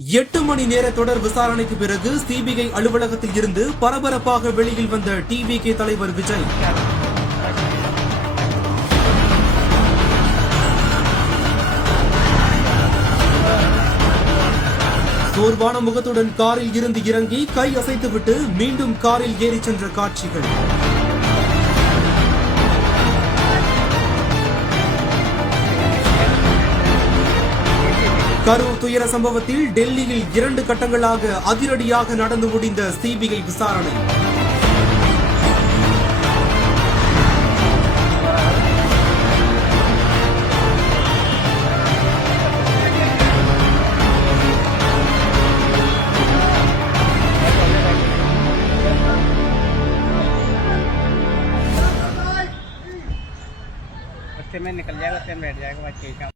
8 மணி நேர தொடர் விசாரணைக்கு பிறகு சிபிஐ அலுவலகத்தில் இருந்து பரபரப்பாக வெளியில் வந்த டிவிகே தலைவர் விஜய். சோர்வான முகத்துடன் காரில் இருந்து இறங்கி கை அசைத்துவிட்டு மீண்டும் காரில் ஏறி சென்ற காட்சிகள். கரூர் துயர சம்பவத்தில் டெல்லியில் 2 கட்டங்களாக அதிரடியாக நடந்து முடிந்த சிபிஐ விசாரணை. में निकल जाएगा, बैठ जाएगा।